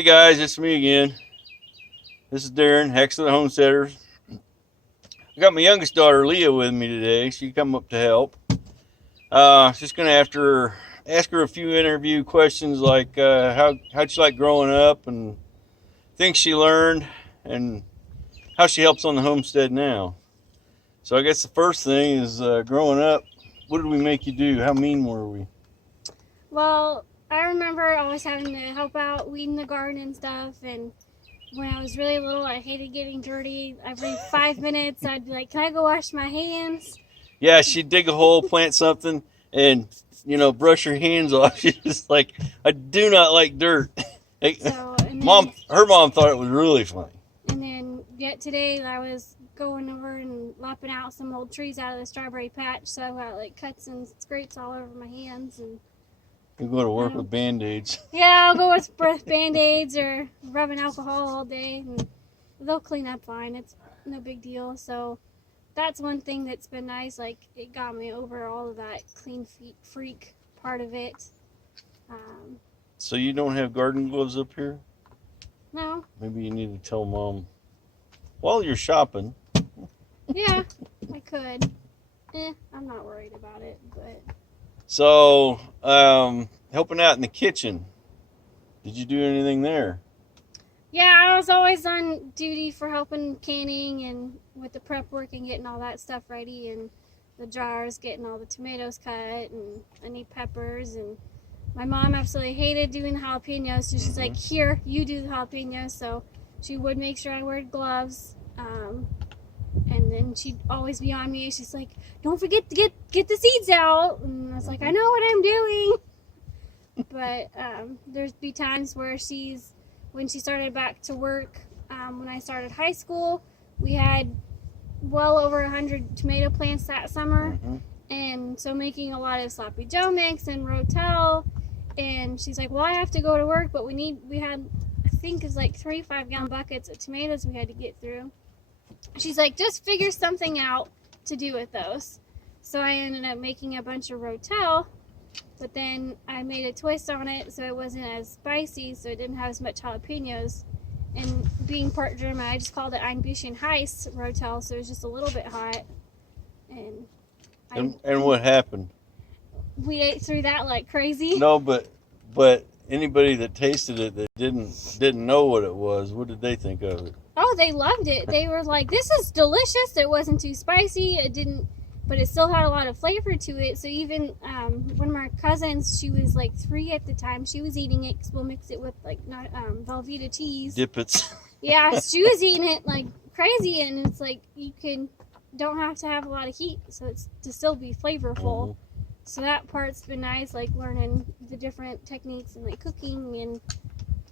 Hey guys, it's me again. This is Darren, Hex of the Homesteaders. I got my youngest daughter Leah with me today. She come up to help. Just gonna ask her a few interview questions like how'd she like growing up and things she learned and how she helps on the homestead now. So I guess the first thing is growing up. What did we make you do? How mean were we? Well, I remember always having to help out weeding the garden and stuff, and when I was really little I hated getting dirty. Every 5 minutes I'd be like, can I go wash my hands? Yeah, she'd dig a hole, plant something, and brush her hands off. She's just like, I do not like dirt. So, her mom thought it was really funny. And then yet today I was going over and lopping out some old trees out of the strawberry patch, so I got like cuts and scrapes all over my hands. And you go to work with Band-Aids. Yeah, I'll go with Band-Aids or rubbing alcohol all day, and they'll clean up fine. It's no big deal. So that's one thing that's been nice. Like, it got me over all of that clean feet freak part of it. So you don't have garden gloves up here? No. Maybe you need to tell Mom while you're shopping. Yeah, I could. I'm not worried about it, but... So, helping out in the kitchen. Did you do anything there? Yeah, I was always on duty for helping canning and with the prep work and getting all that stuff ready, and the jars, getting all the tomatoes cut and any peppers. And my mom absolutely hated doing the jalapenos, so she's like, here, you do the jalapenos. So she would make sure I wore gloves. And then she'd always be on me. She's like, don't forget to get the seeds out. And I was like, I know what I'm doing. But there's be times where when she started back to work, when I started high school, we had well over 100 tomato plants that summer. And so making a lot of sloppy Joe mix and Rotel. And she's like, well, I have to go to work, but we had, I think it's like 3 5-gallon buckets of tomatoes we had to get through. She's like, just figure something out to do with those. So I ended up making a bunch of Rotel, but then I made a twist on it so it wasn't as spicy, so it didn't have as much jalapenos. And being part German, I just called it Ein bisschen heiß Rotel, so it was just a little bit hot. And what happened? We ate through that like crazy. No, but anybody that tasted it that didn't know what it was, what did they think of it? Oh, they loved it. They were like, this is delicious. It wasn't too spicy. But it still had a lot of flavor to it. So even one of my cousins, she was like 3 at the time, she was eating it because we'll mix it with like Velveeta cheese. Dippets. Yeah, she was eating it like crazy, and it's like don't have to have a lot of heat, so it's to still be flavorful. So that part's been nice, like learning the different techniques and like cooking and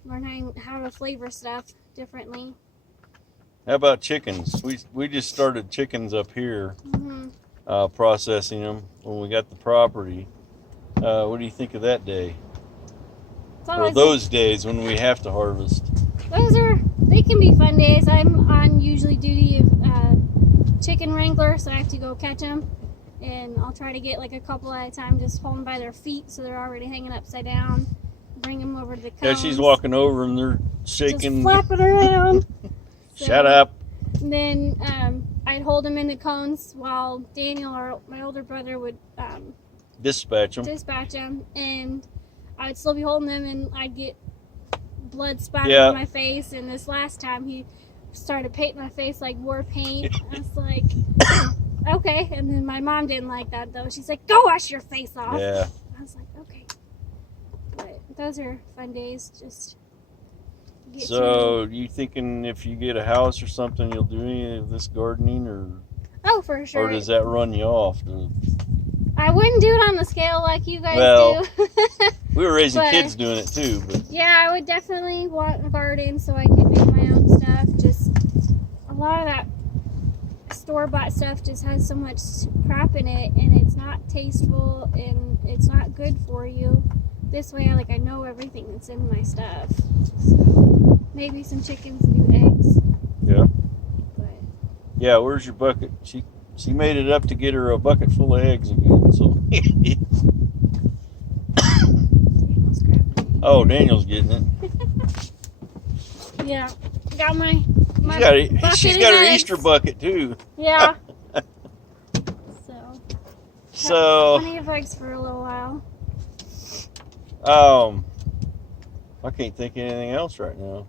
learning how to flavor stuff differently. How about chickens? We just started chickens up here, processing them when we got the property. What do you think of that day? Or those days when we have to harvest? They can be fun days. I'm on usually duty of chicken wrangler, so I have to go catch them. And I'll try to get like a couple at a time, just hold them by their feet so they're already hanging upside down. Bring them over to the cones. Yeah, she's walking over and they're shaking. Just flapping around. Shut up. And then I'd hold them in the cones while Daniel, or my older brother, would dispatch them. And I'd still be holding them, and I'd get blood spattered on my face. And this last time he started painting my face like war paint. I was like, okay. And then my mom didn't like that though. She's like, go wash your face off. Yeah. I was like, okay. But those are fun days. Just so you thinking if you get a house or something, you'll do any of this gardening, or? Oh, for sure. Or does that run you off? I wouldn't do it on the scale like you guys do. We were raising kids doing it too. But yeah, I would definitely want a garden so I could make my own stuff. Just a lot of that store-bought stuff just has so much crap in it, and it's not tasteful, and it's not good for you. This way, I know everything that's in my stuff. So maybe some chickens and new eggs. Yeah. But yeah, where's your bucket? She made it up to get her a bucket full of eggs again. So. Oh, Daniel's getting it. Yeah. Got my She's bucket got of her eggs. Easter bucket too. Yeah. So plenty of eggs for a little while. I can't think of anything else right now.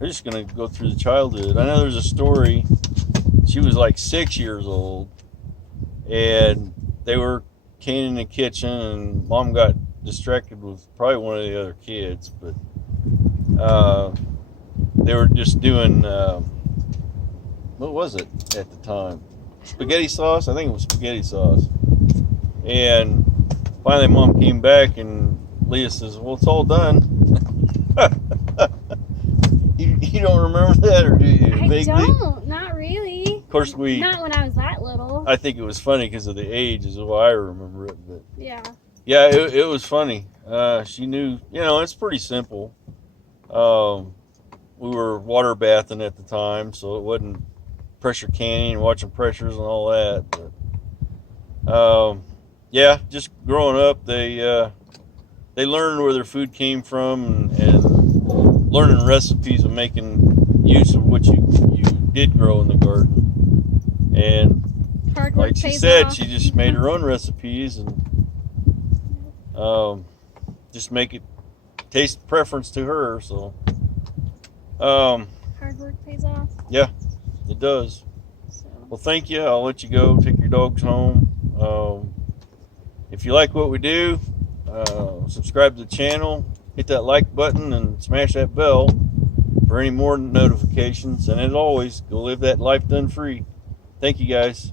We're just gonna go through the childhood. I know there's a story. She was like 6 years old, and they were canning in the kitchen, and Mom got distracted with probably one of the other kids, but they were just doing what was it at the time? Spaghetti sauce. I think it was spaghetti sauce. And finally, Mom came back, and Leah says, "Well, it's all done." You don't remember that, or do you? I Vaguely? don't. Not really. Of course, Not when I was that little. I think it was funny because of the age, is why I remember it. But Yeah. yeah, it was funny. She knew. It's pretty simple. We were water bathing at the time, so it wasn't pressure canning and watching pressures and all that. But yeah, just growing up, they learned where their food came from, and learning recipes and making use of what you did grow in the garden. And Hard work like she pays said, off. she just made her own recipes and just make it taste preference to her. So Hard work pays off. yeah, it does. So. Well, thank you. I'll let you go. Take your dogs home. If you like what we do, subscribe to the channel, hit that like button, and smash that bell for any more notifications. And as always, go live that life done free. Thank you, guys.